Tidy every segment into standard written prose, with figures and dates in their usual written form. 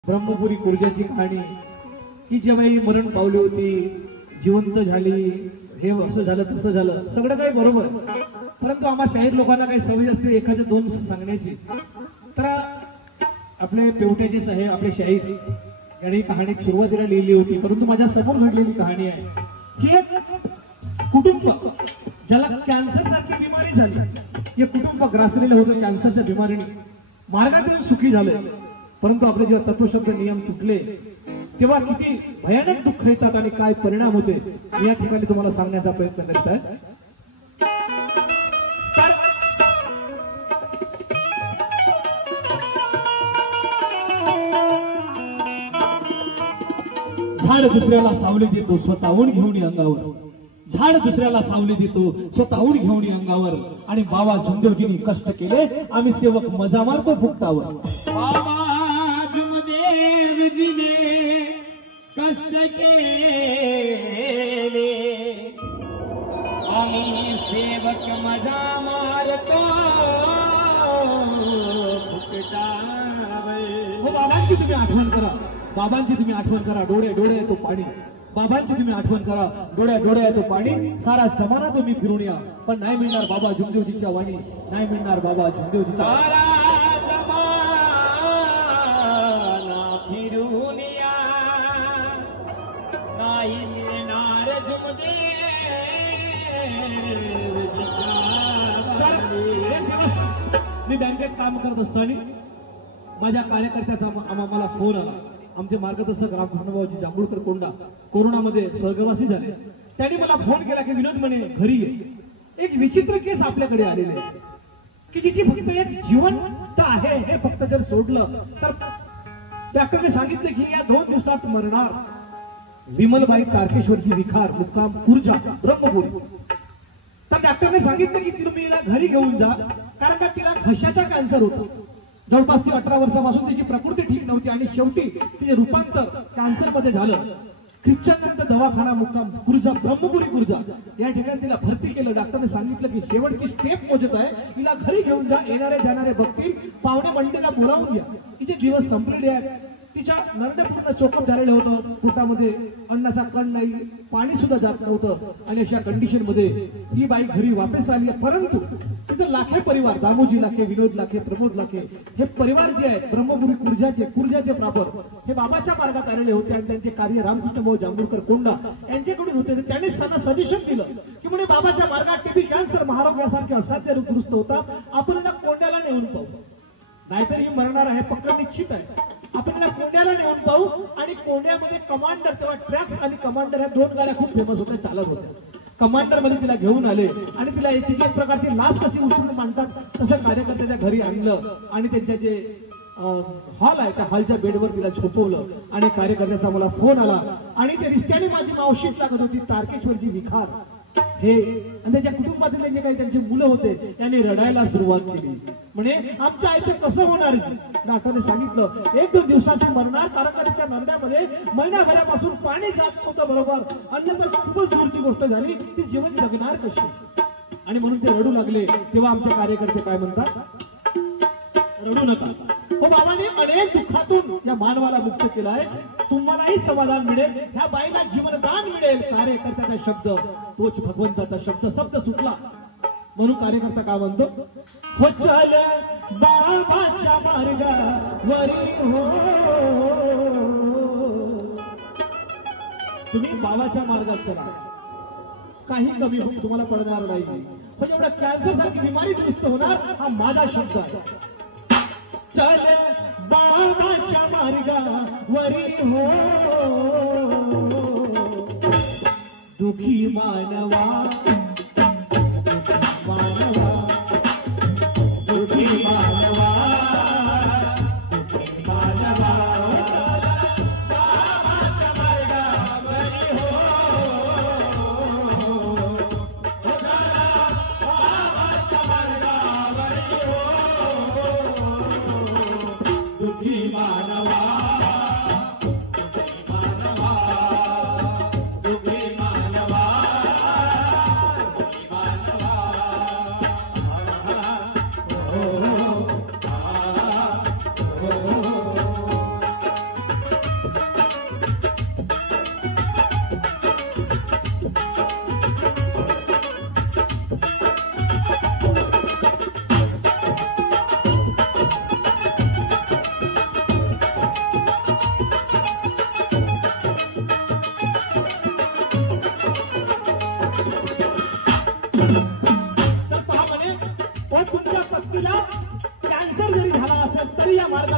ब्रह्मपुरी कुर्जाची कहाणी की जेव्हा मरण पावली होती, जिवंत झाली, हे असं झालं तसं झालं, सगळं काही बरोबर, परंतु आम्हा शाहीर लोकांना काही सवय असते एखादं दोन सांगण्याची. तर आपले पेवट्याचे साहेब आपले शाहीर यांनी कहाणी सुरुवातीला लिहिली होती, परंतु माझ्या समोर घडलेली कहाणी आहे की एक कुटुंब ज्याला कॅन्सर सारखी बिमारी झाली, हे कुटुंब ग्रासलेलं होतं कॅन्सरच्या बिमारीने, मार्गातून सुखी झालं, परंतु आपले जेव्हा तत्वशब्द नियम तुटले तेव्हा किती भयानक दुःख येतात आणि काय परिणाम होते या ठिकाणी तुम्हाला सांगण्याचा प्रयत्न करत आहे. झाड दुसऱ्याला सावली देतो स्वतःहून घेऊन अंगावर, झाड दुसऱ्याला सावली देतो स्वतःहून घेऊन अंगावर, आणि बाबा झुमदेवजींनी कष्ट केले, आम्ही सेवक मजा मारतो फुकटावर. बाबा झुमदेवजीने कष्ट केले, आम्ही सेवक मजा मारतो फुकटावर. हो बाबांची तुम्ही आठवण करा, बाबांची तुम्ही आठवण करा, डोळे डोळे येतो पाणी, बाबांची तुम्ही आठवण करा, डोळ्या डोळ्या येतो पाणी, सारा जमाना तुम्ही फिरून या, पण नाही मिळणार बाबा झुमदेवजीच्या वाणी, नाही मिळणार बाबा झुमदेवजीचा. सारा जमाना फिरून या, नाही मिळणार झुमदेवजीच्या वाणी. मी बँकेत काम करत असताना माझ्या कार्यकर्त्याचा मला फोन आला. आमचे मार्गदर्शक रामकृष्णभाऊजी जांभूळकर कोंडा कोरोनामध्ये स्वर्गवासी झाले. त्यांनी मला फोन केला की विनोद म्हणे घरी ये, एक विचित्र केस आपल्याकडे आलेले आहे की जिची फक्त एक जिवंत आहे हे फक्त जर सोडलं तर डॉक्टरने सांगितले की या 2 दिवसात मरणार. विमलबाई तारकेश्वरची विखार, मुक्काम कुर्जा, ब्रह्मपुरी. तर डॉक्टरने सांगितलं की तुम्ही हिला घरी घेऊन जा, कारण का तिला घशाचा कॅन्सर होता. जवळपास ती 18 वर्षापासून तिची प्रकृती ठीक नव्हती आणि शेवटी तिचे रूपांतर कॅन्सर मध्ये झालं. ख्रिश्चन दवाखाना, मुक्काम कुर्जा, ब्रह्मपुरी कुर्जा या ठिकाणी तिला भरती केलं. डॉक्टरने सांगितलं की शेवटची स्टेप मोजत आहे, तिला घरी घेऊन जा, येणारे जाणारे बघतील, पाहुणे मंडळीला बोलावून घ्या. तिचे दिवस संपलेले आहेत, तिच्या नरडे पूर्ण चोकअप झालेलं होतं, पोटामध्ये अन्नाचा कण नाही, पाणी सुद्धा जात नव्हतं, आणि अशा कंडिशन मध्ये ही बाई घरी वापस आली. परंतु तिथं लाखे परिवार, दामोजी लाखे, विनोद लाखे, प्रमोद लाखे, हे परिवार जे आहेत ब्रह्मपुरी कुर्जाचे प्रापर हे बाबाच्या मार्गात आलेले होते आणि त्यांचे कार्य रामकृष्णभाऊ जांभूळकर कोंडा यांच्याकडून होते. त्यांनी त्यांना सजेशन दिलं की म्हणे बाबाच्या मार्गात टीबी, कॅन्सर, महारोग यासारखे असाध्य दुरुस्त होतात, आपण यांना कोंड्याला नेऊन पाहू, नाहीतर ही मरणार आहे पक्का निश्चित आहे. आपण त्यांना कोंड्याला नेऊन पाहू. आणि कोंड्यामध्ये कमांडर, तेव्हा ट्रॅक्स आणि कमांडर ह्या 2 गाड्या खूप फेमस होत्या, चालत होत्या. कमांडर मध्ये तिला घेऊन आले आणि तिला एक प्रकारची लाच कशी उचलून मांडतात तसं कार्यकर्त्याच्या घरी आणलं आणि त्यांच्या जे हॉल आहे त्या हॉलच्या बेडवर तिला झोपवलं. आणि कार्यकर्त्याचा मला फोन आला आणि ते रिस्त्याने माझी मावशीच लागत होती, तारकेश्वरची विखार हे, आणि त्याच्या कुटुंबातील जे काही त्यांची मुलं होते त्यांनी रडायला सुरुवात केली. म्हणे आमच्या आईचं कसं होणार. डॉक्टरने सांगितलं 1-2 दिवसाची मरणार, कारण का तिच्या नरड्यामध्ये महिनाभरापासून पाणी जात नव्हतं, बरोबर, अन्न तर खूपच दूरची गोष्ट झाली, ती जीवन जगणार कशी. आणि म्हणून ते रडू लागले. तेव्हा आमचे कार्यकर्ते काय म्हणतात, रडू नका, हो बाबांनी अनेक दुःखातून या मानवाला मुक्त केला आहे, तुम्हालाही समाधान मिळेल, ह्या बाईला जीवनदान मिळेल. कार्यकर्त्याचा शब्द तोच भगवंताचा शब्द सुटला. म्हणून कार्यकर्ता काय म्हणतो, हो चल बाबाच्या मार्गावरी हो, तुम्ही बाबाच्या मार्गात चला, काही कमी होऊन तुम्हाला पडणार नाही, पण एवढा कॅन्सर सारखी बिमारी दुरुस्त होणार हा माझा शब्द आहे. चल बाबाच्या मार्गावरी हो, दुखी मानवा मानवा, दुखी मानवा मानवा, बाबाच्या मार्गावरी हो, बाबाच्या मार्गावरी हो, दुखी मानवा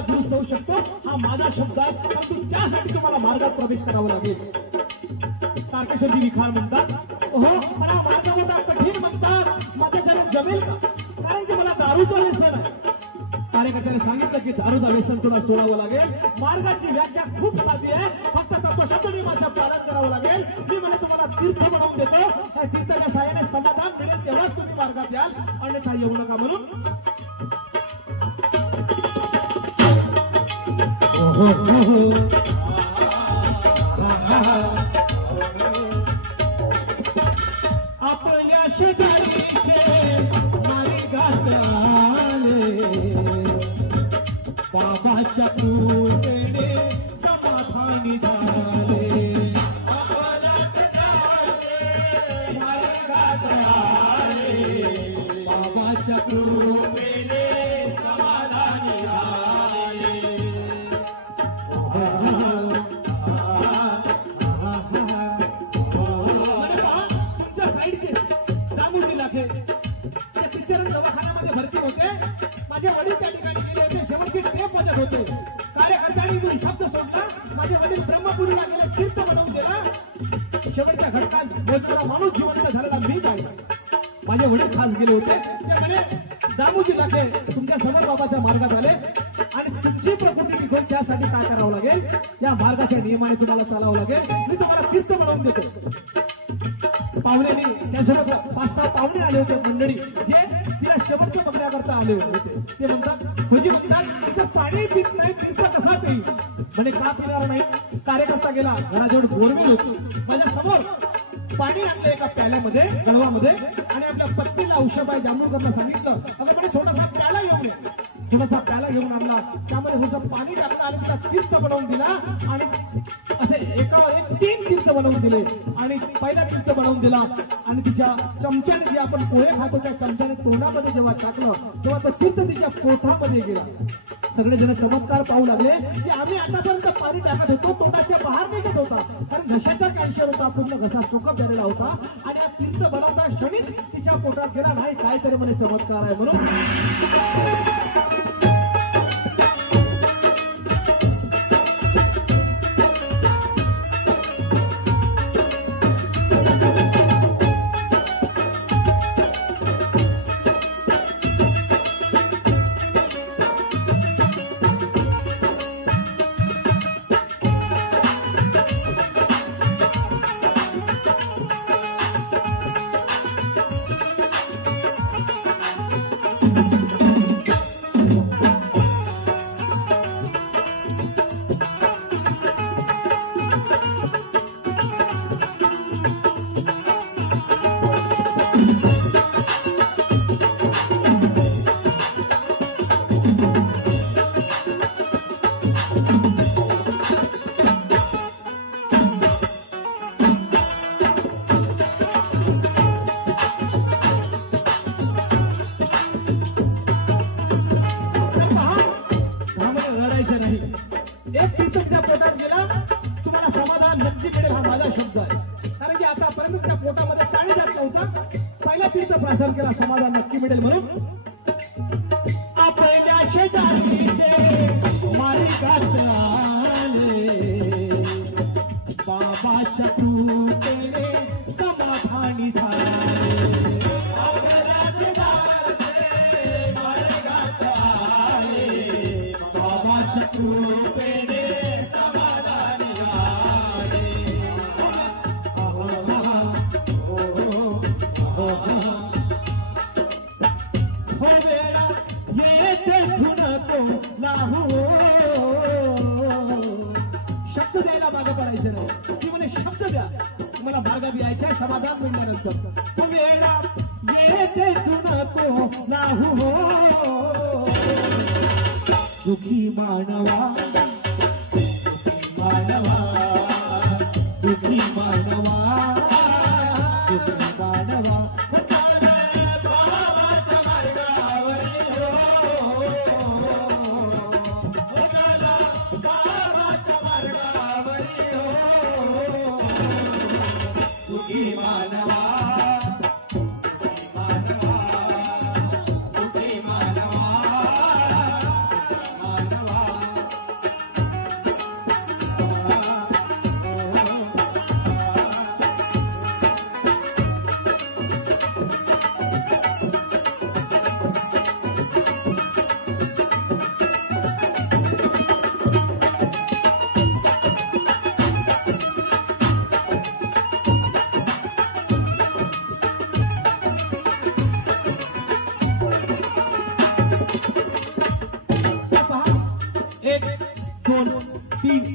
दुरुस्त होऊ शकतो हा माझा शब्द आहे. परंतु त्यासाठी तुम्हाला मार्गात प्रवेश करावा लागेल. तारकेश्वरजी विखार म्हणतात, हो मला मार्ग मोठा कठीण म्हणतात, माझ्याच्याने जमेल का? कारण की मला दारूचं व्यसन आहे. कार्यकर्त्याने सांगितलं की दारूचा व्यसन तुला सोडावं लागेल. मार्गाची व्याख्या खूप साधी आहे, फक्त तत्वशब्द नियमाचं पालन करावं लागेल. मी म्हणजे तुम्हाला तीर्थ बनवून देतो. त्या तीर्थाच्या साहाय्याने समाधान मिळेल तेव्हाच तुम्ही मार्गात याल, अन्यथा येऊ नका. म्हणून आपल्या शेजारीचे मार्गात आले, बाबाच्या कृपेने समाधानी झाले. आपल्या शेजारीचे मार्गात आले, बाबाच्या कृपेने समाधानी झाले. तुमच्या साईडचे दामोजी लाखे त्या टीचर दवाखान्यामध्ये भरती होते. माझे वडील त्या ठिकाणी गेले होते. शेवटची टेप बदल होते. कार्यकर्त्यांनी मी शब्द सोडला. माझे वडील ब्रह्मपुरीला गेले, तीर्थ बनवून गेला. शेवटच्या घटकात बोलणारा माणूस जिवंत झालेला मी पाहिला. माझे वडील खास गेले होते. त्यामुळे दामोजी लाखे तुमच्या समोर बाबाच्या मार्गात आले आणि तुमची प्रकृती टिकून त्यासाठी काय करावं लागेल, या मार्गाच्या नियमाने तुम्हाला चालावं लागेल. मी तुम्हाला तीर्थ बनवून देतो. पाहुण्यांनी त्यासोबत 5-6 पाहुणे आले होते मंडळी, जे तिला शेवटच्या बघण्याकरता आले होते. ते म्हणतात, म्हणजे म्हणतात तिथं पाणी पित नाही, तीर्थ कसा पिईल? म्हणे का पिणार नाही? कार्यकर्ता गेला, घराजवळ बोरवेल होती. माझ्या समोर पाणी आणलं एका प्याल्यामध्ये, गळवामध्ये, आणि आपल्या पत्नीला औषधबाई जांभूळकरला सांगितलं, अगं म्हणे छोटासा प्याला घेऊन ये. छोटासा प्याला घेऊन आणला, त्यामध्ये थोडंसं पाणी टाकलं आणि तिला तीर्थ बनवून दिला. आणि असे एकावर एक 3 तीर्थ बनवून दिले. आणि पहिला तीर्थ बनवून दिला आणि तिच्या चमच्याने, जे आपण पोहे खातो त्या चमच्याने तोंडामध्ये जेव्हा टाकलं, तेव्हा तो तीर्थ तिच्या पोटामध्ये गेला. सगळेजण चमत्कार पाहू लागले की आम्ही आतापर्यंत पाणी टाकत होतो, तोंडाच्या बाहेर निघत होता, कारण घशाचा कॅल्शियम होता, पूर्ण घसा चोकप झालेला होता. आणि हा तीर्थ बनवता क्षणीच तिच्या पोटात गेला. नाही काहीतरी म्हणे चमत्कार आहे. म्हणून केला समाधान नक्की मिळेल. म्हणून आपल्या शेजारीचे मार्गात आले, बाबाच्या कृपेने समाधानी झाले. आपल्या शेजारीचे मार्गात आले, बाबाच्या कृपेने समाधानी झाले. शब्द द्यायला मागं पडायचे नाही. ती म्हणे शब्द द्या, मला मार्गात यायच्या समाधान मिळल्यानंतर. तुम्ही येते नको नाहू हो, दुखी मानवा, दुखी मानवा, दुखी मानवा, दुखी मानवा.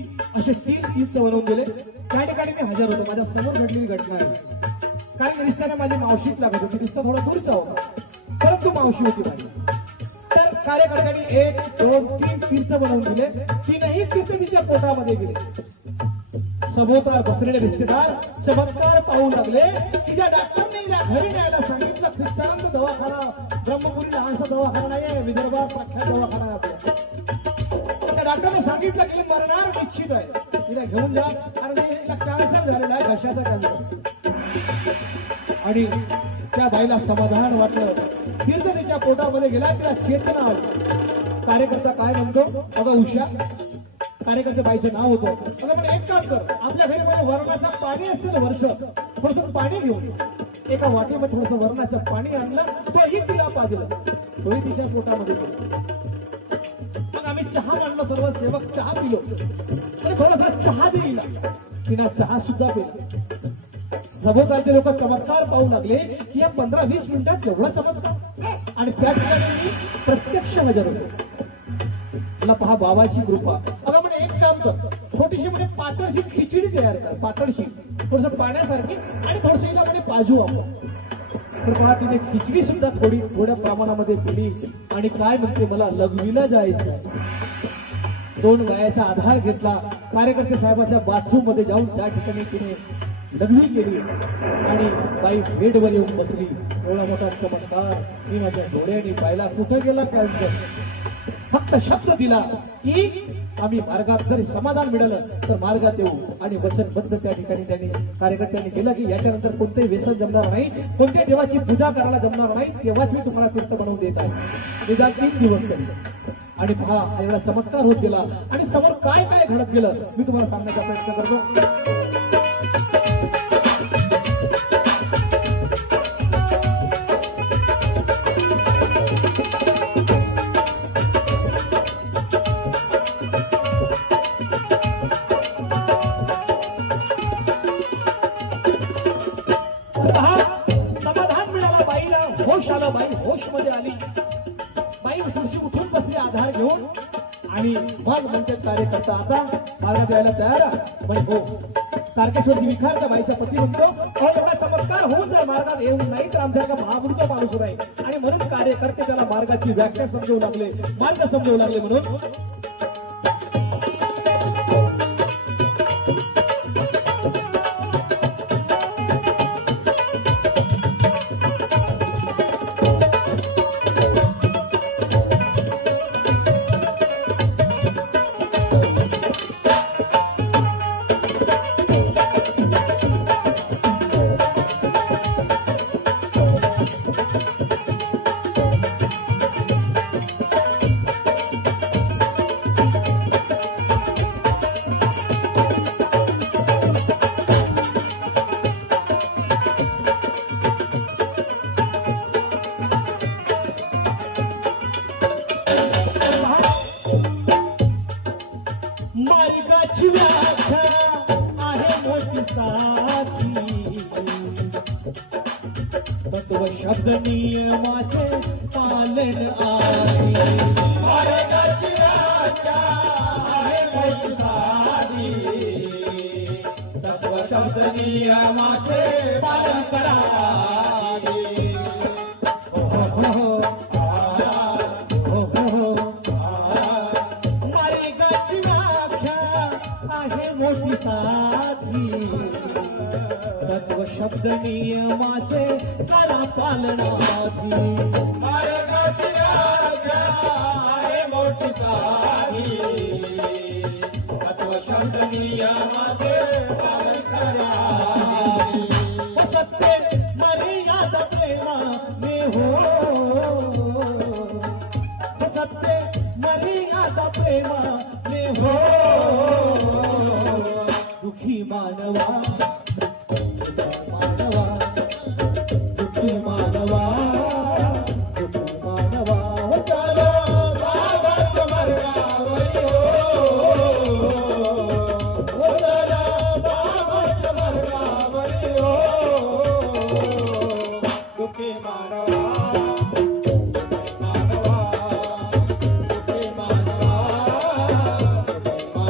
असे 3 तीर्थ बनवून दिले. त्या ठिकाणी मी हजर होतो. माझ्या समोर घडलेली घटना आहे. कारण रिश्त्याने माझी मावशीच लागत होती. रिश्ता थोडा दूरचा होता, परंतु मावशी होती माझी. तर कार्यकर्त्यांनी 1, 2, 3 तीर्थ बनवून दिले. 3ही तीर्थ तिच्या पोटामध्ये गेले. सभोवताल बसलेले रिश्तेदार चमत्कार पाहू लागले. तिच्या डॉक्टरने तिला घरी न्यायला सांगितलं. ख्रिस्तानंद दवाखाना, ब्रह्मपुरी लहानसा दवाखाना नाहीये, विदर्भात प्रख्यात दवाखाना आहे आपला. त्या डॉक्टरने सांगितलं की मरणार निश्चित आहे, तिला घेऊन जा. कारण तिला कॅन्सर झालेला आहे, घशाचा कॅन्सर. आणि त्या बाईला समाधान वाटलं. तीर्थ तिच्या पोटामध्ये गेला, तिला चेतना आली. कार्यकर्ता काय म्हणतो, बघा उषा, कार्यकर्ते बाईचं नाव होतं. मला म्हणजे एक काम कर, आपल्या घरी मला वरणाचं पाणी असेल, वर्ष थोडस पाणी घेऊन एका वाटीमध्ये थोडस वरणाचं पाणी आणलं, तोही तिला पाजलं, तोही तिच्या पोटामध्ये गेला. मग आम्ही चहा मांडलो, सर्व सेवक चहा पिलो आणि थोडासा चहा दिला. तिला चहा सुद्धा पिला. सभोवतालचे लोक चमत्कार पाहू लागले की या 15-20 मिनिटात एवढा चमत्कार. आणि त्या ठिकाणी मी प्रत्यक्ष हजर होतो. मला पहा बाबाची कृपा. अगं म्हणे एक काम कर, छोटीशी म्हणजे पातळशी खिचडी तयार कर, पातळशी थोडस पाण्यासारखी, आणि थोडस हिला म्हणजे पाजू आपण. तर पहा तिने खिचडी सुद्धा थोड्या प्रमाणामध्ये दिली. आणि काय म्हणते, मला लग्नीला जायचं. 2 वयाचा आधार घेतला. कार्यकर्ते साहेबाच्या बाथरूम मध्ये जाऊन त्या ठिकाणी तिने लग्नी केली. आणि बाई बेडवर येऊन बसली. एवढा मोठा चमत्कार मी माझ्या डोळ्याने पाहिला. कुठं गेला कॅन्सर? फक्त शब्द दिला की आम्ही मार्गात जरी समाधान मिळालं तर मार्गात येऊ. आणि वचनबद्ध त्या ठिकाणी त्यांनी कार्यकर्त्यांनी केलं की याच्यानंतर कोणतेही व्यसन जमणार नाही, कोणत्याही देवाची पूजा करायला जमणार नाही. तेव्हाच मी तुम्हाला तीर्थ बनवून देत आहे. निदान 3 दिवस तरी. आणि पहा एवढा चमत्कार होत गेला. आणि समोर काय काय घडत गेलं मी तुम्हाला सांगण्याचा प्रयत्न करतो. समाधान मिळाला बाईला. होश आला, बाई होश मध्ये आली. बाई खुर्ची उठून बसली आधार घेऊन. आणि मग म्हणते कार्यकर्ता आता मार्गात यायला तयार आहे. म्हणजे हो. तारकेश्वरची विखार त्या बाईचा पती म्हणतो, एवढा चमत्कार होऊन जर मार्गात येऊ नाही तर आमच्याकडे महामृत माणूस राहील. आणि म्हणून कार्यकर्ते त्याला मार्गाची व्याख्या समजवू लागले, मार्ग समजवू लागले. म्हणून मार्गाची व्याख्या आहे मोठी साधी. तत्व शब्द नियमाचे पालन आहे. मार्गाची व्याख्या आहे मोठी साधी. तत्व शब्द नियमाचे पालन करावे. मोठी साधी. तत्व शब्द नियमाचे करा पालनाची. मार्गाची व्याख्या आहे मोठी साधी. तत्व शब्द नियमाचे पालन करावे. सत्य मर्यादा प्रेमाने हो. सत्य मर्यादा प्रेमाने हो. दुखी मानवा, मानवा, दुखी मानवा, दुखी मानवा. हो चला बाबाच्या मार्गावर हो. हो चला बाबाच्या मार्गावर हो. दुखी मानवा, दुखी मानवा, दुखी मानवा, दुखी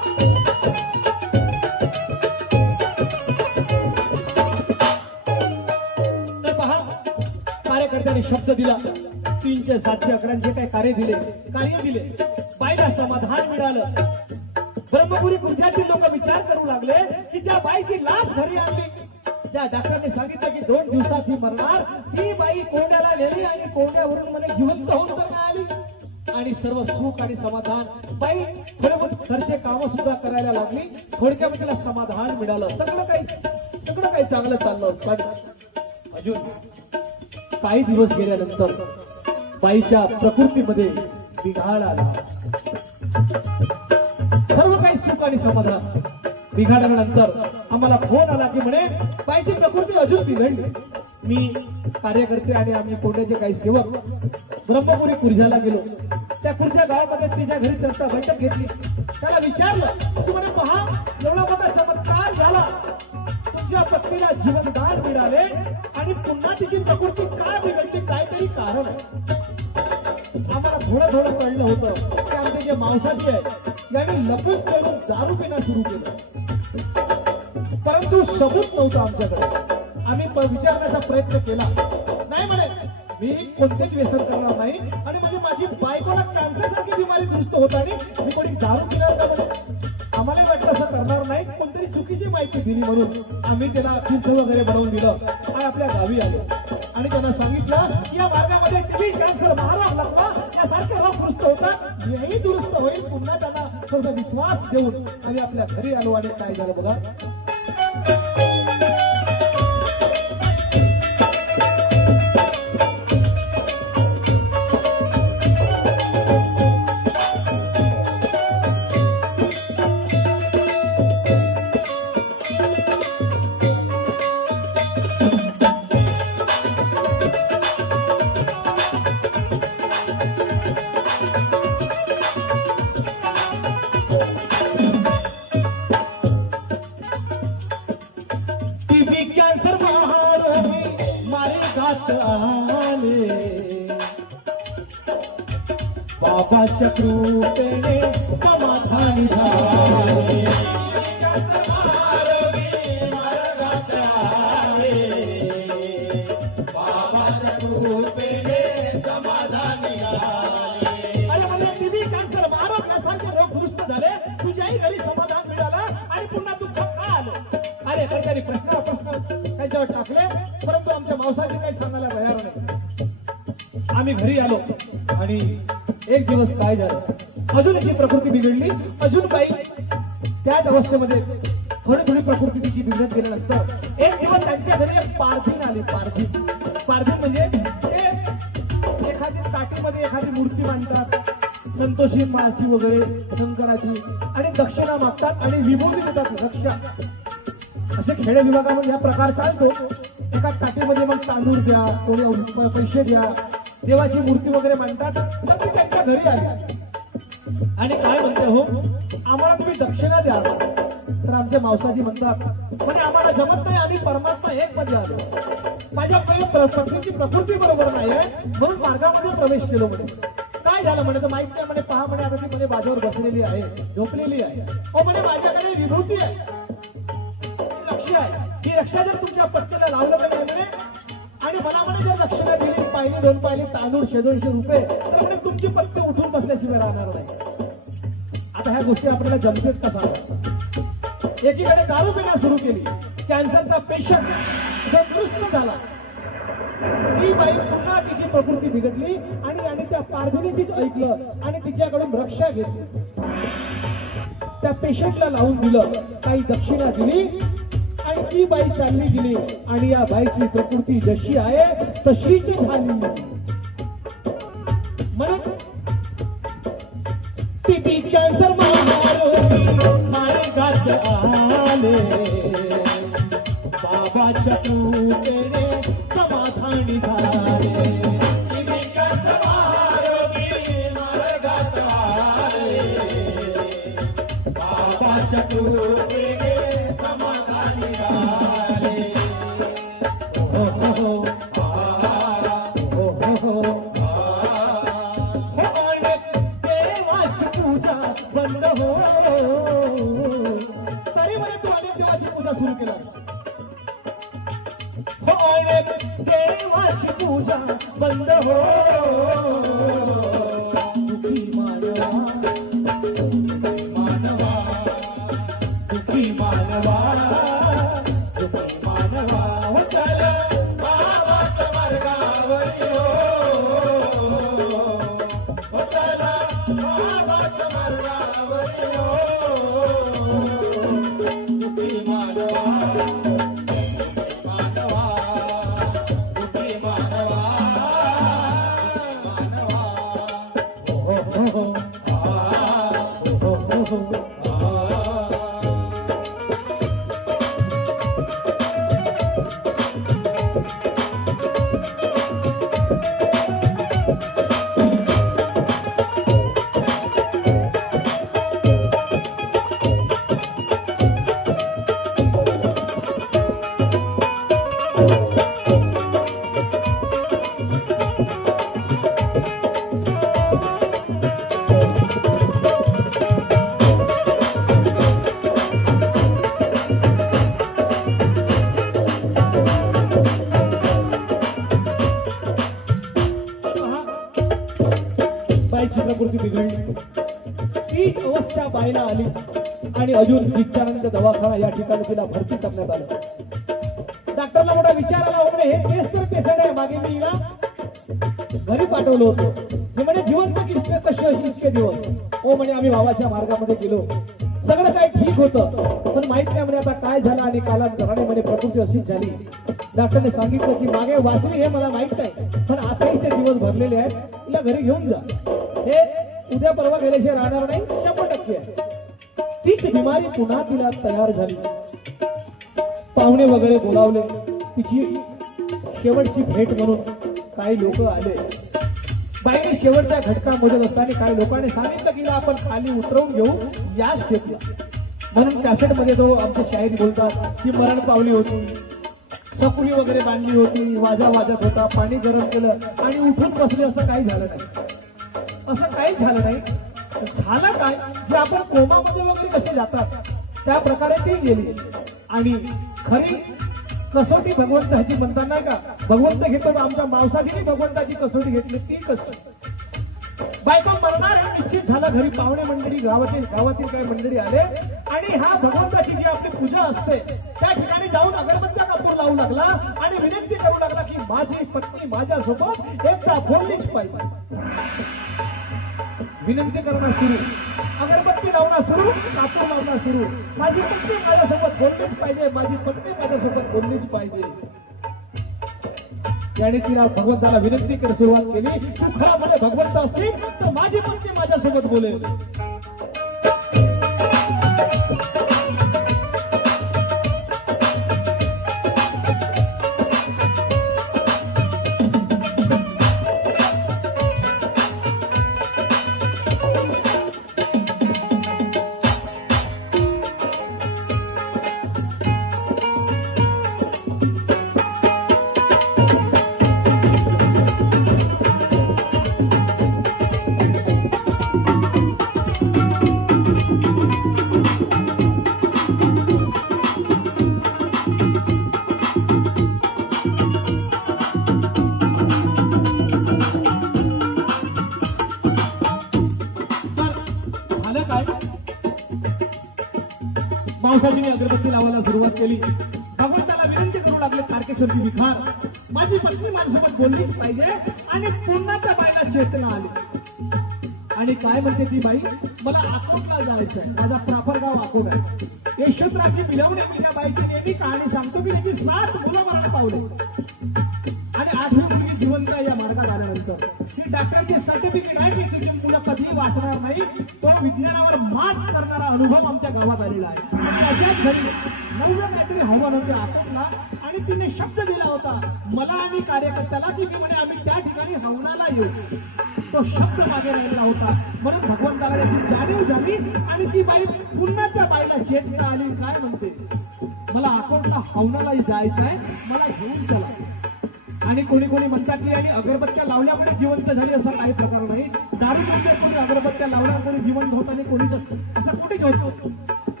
दिला. 300, 700 अकरांचे काही कार्य दिले. बाईला समाधान मिळालं. ब्रह्मपुरी खुर्च्यातील लोक विचार करू लागले की ज्या बाईची लाच घरी आणली, ज्या डॉक्टरने सांगितलं की 2 दिवसात ही मरणार, ती बाई कोंड्याला नेली आणि कोंड्यावरून मला जिवंत होऊन तर आली. आणि सर्व सुख आणि समाधान. बाई थोडे बहुत घरचे कामं सुद्धा करायला लागली. थोडक्यात तिला समाधान मिळालं. सगळं काही चांगलं चाललं. पण अजून काही दिवस गेल्यानंतर बाईच्या प्रकृतीमध्ये बिघाड आला. सर्व काही सुख आणि समाधान. बिघाडल्यानंतर आम्हाला फोन आला की म्हणे बाईची प्रकृती अजून बिघडली. मी कार्यकर्ते आणि आम्ही कोंड्याचे काही सेवक ब्रह्मपुरी खुर्जाला गेलो. त्या खुर्जा गावामध्ये तिच्या घरी चर्चा बैठक घेतली. त्याला विचारलं की म्हणे पहा, एवढा मोठा चमत्कार झाला, तुमच्या पत्नीला जीवनदान मिळाले आणि पुन्हा तिची प्रकृती का बिघडली, काहीतरी कारण आहे. आम्हाला थोडं कळलं होतं की आमचे जे मांसाची आहे यांनी लपून करून दारू पिणं सुरू केलं, परंतु सबूत नव्हतं आमच्याकडे. आम्ही विचारण्याचा प्रयत्न केला. नाही म्हणे मी कोणतेच व्यसन करणार नाही आणि म्हणजे माझी बायकोला कॅन्सरसारखी बिमारी दुरुस्त होताना मी कोणी दारू पिणार का म्हणे. आम्हाला वाटलं असं करणार नाही. कोणतरी चुकीची माहिती दिली म्हणून आम्ही त्याला तीर्थ वगैरे बनवून दिलं आणि आपल्या गावी आलो आणि त्यांना सांगितलं की या मार्गामध्ये टीबी, कॅन्सर, महाराज लागला यासारखे रोग दुरुस्त होतात, हेही दुरुस्त होईल. पुन्हा त्यांना थोडा विश्वास देऊन आम्ही आपल्या घरी आलो. आणि काय झालं बघा. बाबाच्या कृपेने समाधानी झाले. बाबाच्या कृपेने समाधानी झाले. अरे मला टीबी, कॅन्सर, महारोग यासारखे रोग दुरुस्त झाले. तुझ्याही घरी समाधान मिळालं आणि पुन्हा तू का आलो. अरे काहीतरी प्रश्न त्याच्यावर टाकले, परंतु आमच्या मावसाची काही सांगायला तयार नाही. आम्ही घरी आलो आणि एक दिवस काय झालं, अजून याची प्रकृती बिघडली. अजून बाई त्याच अवस्थेमध्ये थोडी प्रकृती तिची बिघडत गेल्यानंतर एक दिवस त्यांच्या घरी एक पारधीन आली. पारधीन म्हणजे ते एखादी ताटीमध्ये एखादी मूर्ती मांडतात, संतोषी माची वगैरे शंकराची, आणि दक्षिणा मागतात आणि विभूती देतात. रक्षा असे खेडे विभागामध्ये हा प्रकार चालतो. एका ताटीमध्ये मग तांदूळ द्या, कोणी पैसे द्या, देवाची मूर्ती वगैरे मांडतात. तर ती त्यांच्या घरी आली आणि काय म्हणते, हो आम्हाला तुम्ही दक्षिणा द्या. तर आमच्या मावसाजी म्हणतात म्हणजे आम्हाला जमत नाही, आम्ही परमात्मा एक मध्ये आलो. माझ्या पत्नीची प्रकृती बरोबर नाही आहे म्हणून मार्गामध्ये प्रवेश केलो. म्हणे काय झालं म्हणे तर माहित नाही. म्हणे पहा म्हणे आता ती म्हणे बाजूवर बसलेली आहे, झोपलेली आहे. हो म्हणे माझ्याकडे विभूती आहे, लक्ष आहे. ही रक्षा जर तुमच्या पत्नीला लावलं तर म्हणे आणि मला म्हणे जर दक्षिणा दिली, पाहिली 2 पाहिली तांदूळ 100-200 रुपये, तर म्हणे तुमची पत्नी उठून बसल्याशिवाय राहणार नाही. आता ह्या गोष्टी आपल्याला जमतेच का सांगा. एकीकडे दारू पिणं सुरू केली, कॅन्सरचा पेशंट जो दुरुस्त झाला, ती बाई पुन्हा तिची प्रकृती बिघडली आणि त्या पारधीनीचीच ऐकलं आणि तिच्याकडून रक्षा घेतली. त्या पेशंटला लावून दिलं, काही दक्षिणा दिली आणि ती बाई चालली गेली आणि या बाईची प्रकृती जशी आहे तशीच झाली. म्हणून टीबी, कॅन्सर, महारोग मार्गात आले. बाबाच्या कृपेने समाधानी झाले. टीबी, कॅन्सर, महारोगी मार्गात आले. बाबाच्या कृपेने समाधानी झाले. देवाची पूजा बंद हो, तरी म्हणे तू अनेक देवाची पूजा सुरू केला. देवाची पूजा माझा बंद हो. दुखी मानवा मानवा दुखी मानवा दुखी मानवा हो चल बाबाच्या मार्गावरी हो. हो चल बाबाच्या मार्गावरी हो. दुखी मानवा मानवा दुखी मानवा मानवा हो हो हो हो हो हो. चित्रकृती बिघडली. तीच अवस्था बाईला आली आणि अजून नित्यानंद दवाखाना या ठिकाणी तिला भरती करण्यात आलं. डॉक्टरला मोठा विचार आला, म्हणे हे तेच तर पेशंट आहे, मागे मी हिला घरी पाठवलं होतं. हे म्हणे जिवंत किस्ते कसे इतके दिवस. हो म्हणे आम्ही भावाच्या मार्गामध्ये गेलो, सगळं काही ठीक होतं, पण माहित नाही म्हणे आता काय झालं आणि कालांतराने म्हणे प्रकृती अशीच झाली. डॉक्टरने सांगितलं की मागे वाचली हे मला माहित नाही, पण आताही ते दिवस भरलेले आहेत, तिला घरी घेऊन जा. हे उद्या परवा गेल्याशिवाय राहणार नाही, 100% आहे. तीच बिमारी पुन्हा तिला तयार झाली. पाहुणे वगैरे बोलावले, तिची शेवटची भेट म्हणून काही लोक आले. बाईने शेवटच्या घटका मोजत असताना काही लोकांनी सांगितलं की आपण खाली उतरवून घेऊ या स्टेपला. म्हणून कॅसेट मध्ये तो आमचे शाहीर बोलतात की मरण पावली होती, सकुली वगैरे बांधली होती, वाजा वाजत होता, पाणी गरम केलं आणि उठून बसले, असं काही झालं नाही. असं काहीच झालं नाही. झालं काय, जे आपण कोमामध्ये वगैरे कसे जातात त्या प्रकारे ती गेली. आणि खरी कसोटी भगवंताची म्हणतात नाही का, भगवंत घेतो आमच्या मावसाजीने भगवंताची कसोटी घेतली, ती कसोटी. बायको मरणार निश्चित झालं. घरी पाहुणे मंडळी, गावातील काही मंडळी आले आणि हा भगवंताची जी आपली पूजा असते त्या ठिकाणी जाऊन अगरबत्त्या कापूर लावू लागला आणि विनंती करू लागला की माझी पत्नी माझ्यासोबत एकदा बोललीच पाहिजे. विनंती करणं सुरू, अगरबत्ती लावणं सुरू, कापूर लावणं सुरू. माझी पत्नी माझ्यासोबत बोललीच पाहिजे, माझी पत्नी माझ्यासोबत बोललीच पाहिजे. त्याने तिला भगवंताला विनंती कर सुरुवात केली, तू खरा म्हणजे भगवंत असेल तर माझी पत्नी माझ्यासोबत बोलेल. मावसाजीने अगरबत्ती लावायला सुरुवात केली. भगवंताला विनंती करू लागले, तारकेश्वरची विखार, माझी पत्नी माझ्यासोबत बोललीच पाहिजे. आणि पुन्हा त्या बाईला चेतना आली आणि काय म्हणते ती बाई, मला अकोटला जायचंय, माझा प्रॉपर गाव अकोट आहे. यशोधराची मिळवणी मी त्या बाईची नेहमी कहाणी सांगतो की त्याची 7 मुलं मरण पावले आणि 8 मुली जिवंत या मार्गात आल्यानंतर ही डॉक्टरची सर्टिफिकेट आहे की तुझी मुलं कधीही वाचणार नाही. तो विज्ञानावर मात करणारा अनुभव आमच्या गावात आलेला आहे. त्याच्याच घरी 9 काहीतरी हवामान होते अकोटला आणि तिने शब्द दिला होता मला आणि कार्यकर्त्याला की म्हणे आम्ही त्या ठिकाणी हवनाला येऊ. तो शब्द मागे राहिलेला होता. म्हणून भगवंताला त्याची जाणीव झाली आणि ती बाई पुन्हा त्या बाईला चेतना आली. काय म्हणते, मला अकोटला हवनाला जायचं आहे, मला घेऊन चला. आणि कोणी कोणी म्हणतात की आणि अगरबत्त्या लावल्यामुळे जिवंत झाली, असा काही प्रकार नाही. दारू कोणी अगरबत्त्या लावल्यावर कोणी जिवंत होत आणि कोणीच असं कुठेच होत.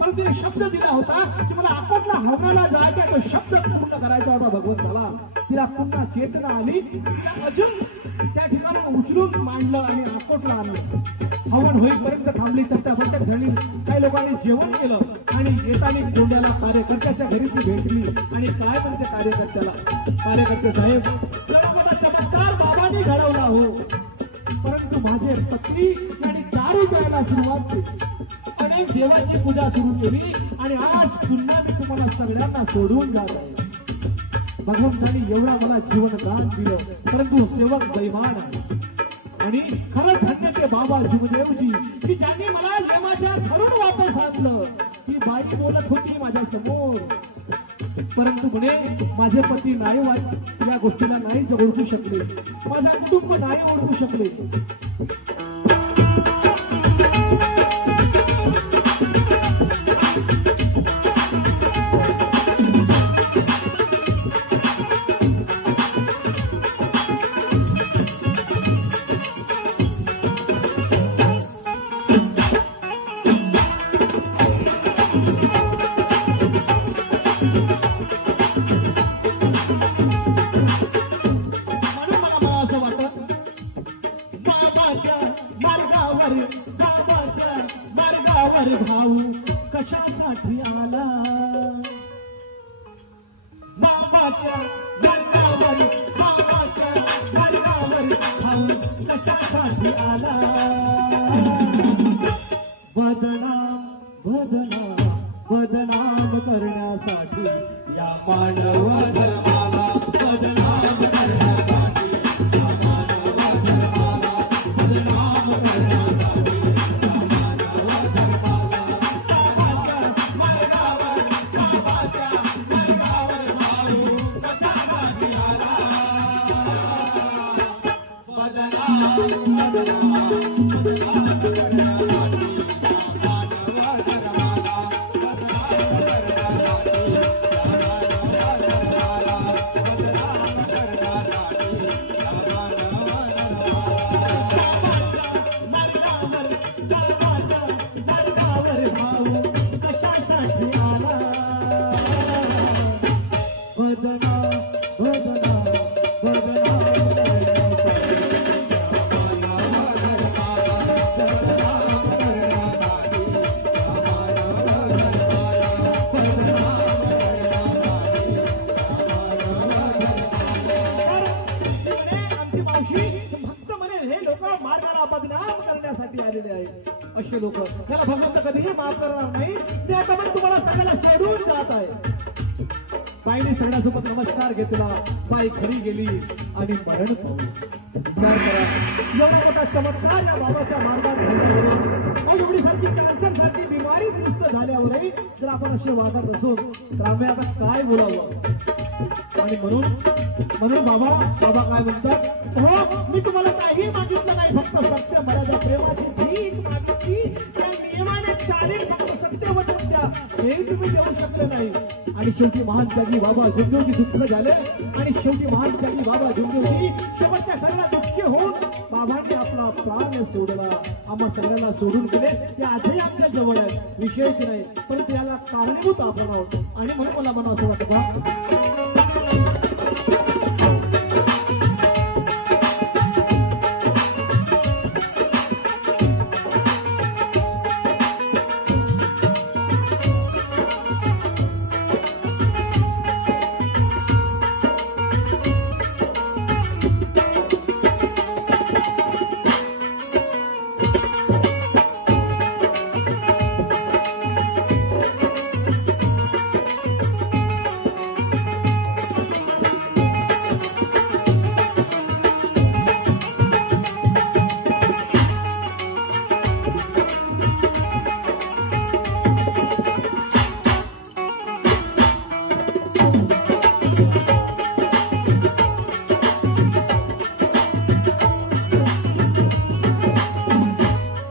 परंतु तिने शब्द दिला होता की मला अकोटला हवनाला जायचा, तो शब्द पूर्ण करायचा होता भगवंताला. तिला पुन्हा चेतना आली, तिला अजून त्या ठिकाणी उचलून मांडलं आणि अकोटला आणलं. हवन होईपर्यंत थांबली, तत्याबद्दल झाली. काही लोकांनी जेवण केलं आणि येताना गोंड्याला कार्यकर्त्याच्या घरी ती भेटली आणि काय म्हणते कार्यकर्त्याला, कार्यकर्ते साहेब एवढा मोठा चमत्कार बाबांनी घडवला हो, परंतु माझे पत्नी यांनी दारू प्यायला सुरुवात केली, अनेक देवाची पूजा सुरू केली आणि आज पुन्हा मी तुम्हाला सगळ्यांना सोडून जात आहे. भगवंतांनी एवढा मला जीवनदान दिलं, परंतु सेवक बैमान आहे. आणि खरं धन्य ते बाबा जुगदेवजी की ज्यांनी मला यमाच्या धरून वापस आणलं. ती बाई बोलत होती माझ्या समोर, परंतु म्हणे माझे पती नाही या गोष्टीला नाही ओळखू शकले, माझा कुटुंब नाही ओळखू शकले. भाऊ कशासाठी आला, बाबाच्या मार्गावर भाऊ कशासाठी आला. बदनाम करण्यासाठी या मानव धर्माला, बदनाम करण्यासाठी या मानव धर्माला, बदनाम करण्यासाठी असे लोक त्याला भगवंत कधीही माफ करणार नाही. त्याच्यामुळे तुम्हाला सगळ्याला सोडून जात आहे. बाईने सगळ्यासोबत नमस्कार घेतला, बाई घरी गेली आणि मरण पावली. विचार करा, एवढा मोठा चमत्कार या बाबाच्या मार्गात झाल्यावर, एवढी सारखी कॅन्सर सारखी बिमारी दुरुस्त झाल्यावरही जर आपण असे वागत असो तर आम्ही आता काय बोलावं. आणि म्हणून बाबा काय म्हणतात, हो मी तुम्हाला काही मागितलं नाही, फक्त सत्य मर्यादा प्रेमाची भीक मागितली. त्या नियमाने चालेल, फक्त सत्य वचन द्या, हे तुम्ही देऊ शकले नाही. आणि शेवटी महान त्यागी बाबा जुंदेवजी दुःख झाले आणि शेवटी महान त्यागी बाबा जुंदेवजी शेवटच्या सगळ्या दुःखी होऊन बाबांनी आपला प्राण सोडला, आम्हा सगळ्यांना सोडून गेले. ते आजही आमच्या जवळ आहे, विषयच नाही, परंतु याला कारणीभूत आपण आहोत. आणि म्हणून मला म्हणून असं वाटतं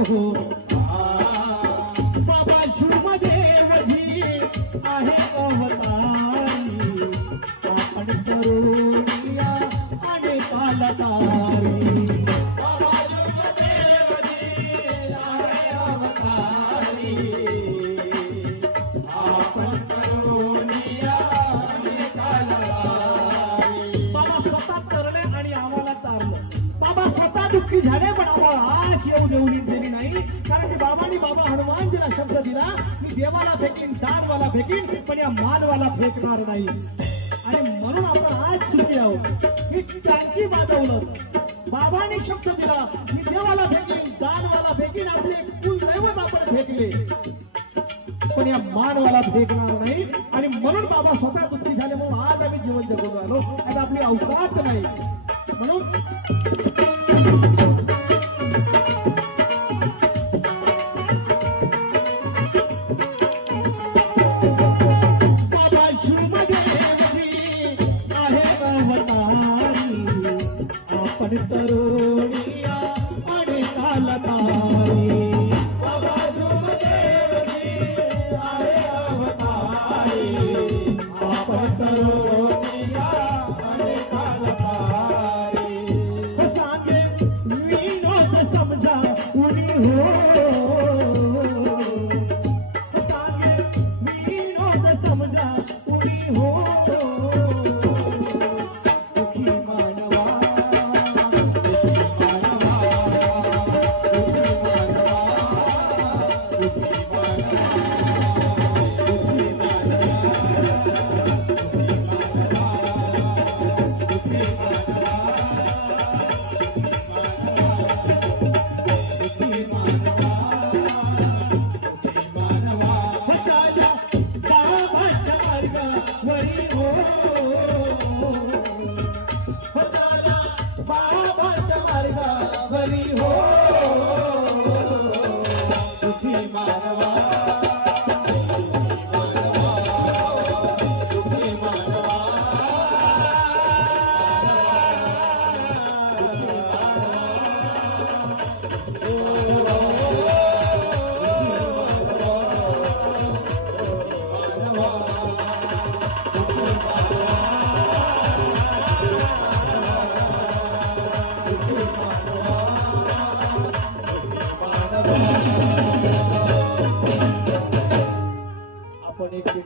हो बाबा शिवदेवजी आहे अवतारी आपण करूया आणि कालतारी बाबा शिवदेवजी आहे अवतारी आपण करूया आणि कालतारी बाबा स्वतः करणे आणि आम्हाला तारलं बाबा स्वतः दुःखी झाले पण आम्हाला आश येऊ देऊन दिली नाही कारण की बाबांनी बाबा हनुमानजीला शब्द दिला मी देवाला फेकीन दानवाला फेकीन पण या मानवाला फेकणार नाही आणि म्हणून आपण आज सुखी आहोत ही त्यांची वाजवलं बाबांनी शब्द दिला मी देवाला फेकीन दानवाला फेकीन आपले कुलदैवत आपण फेकले पण या मानवाला फेकणार नाही आणि म्हणून बाबा स्वतः दुःखी झाले म्हणून आज आम्ही जीवन जगून आलो आता आपली अवकाश नाही म्हणून बाबा शिवदेवजी आहे अवतारी आपण तरुणिया आणि कालतारी बाबा शिवदेवजी आहे अवतारी आपण तरुणिया आणि कालतारी सांगे विनोद समजा उनी हो सांगे विनोद समजा उनी हो दुखी मानवा बाबाच्या मार्गावरी हो दुखी मानवा Bye.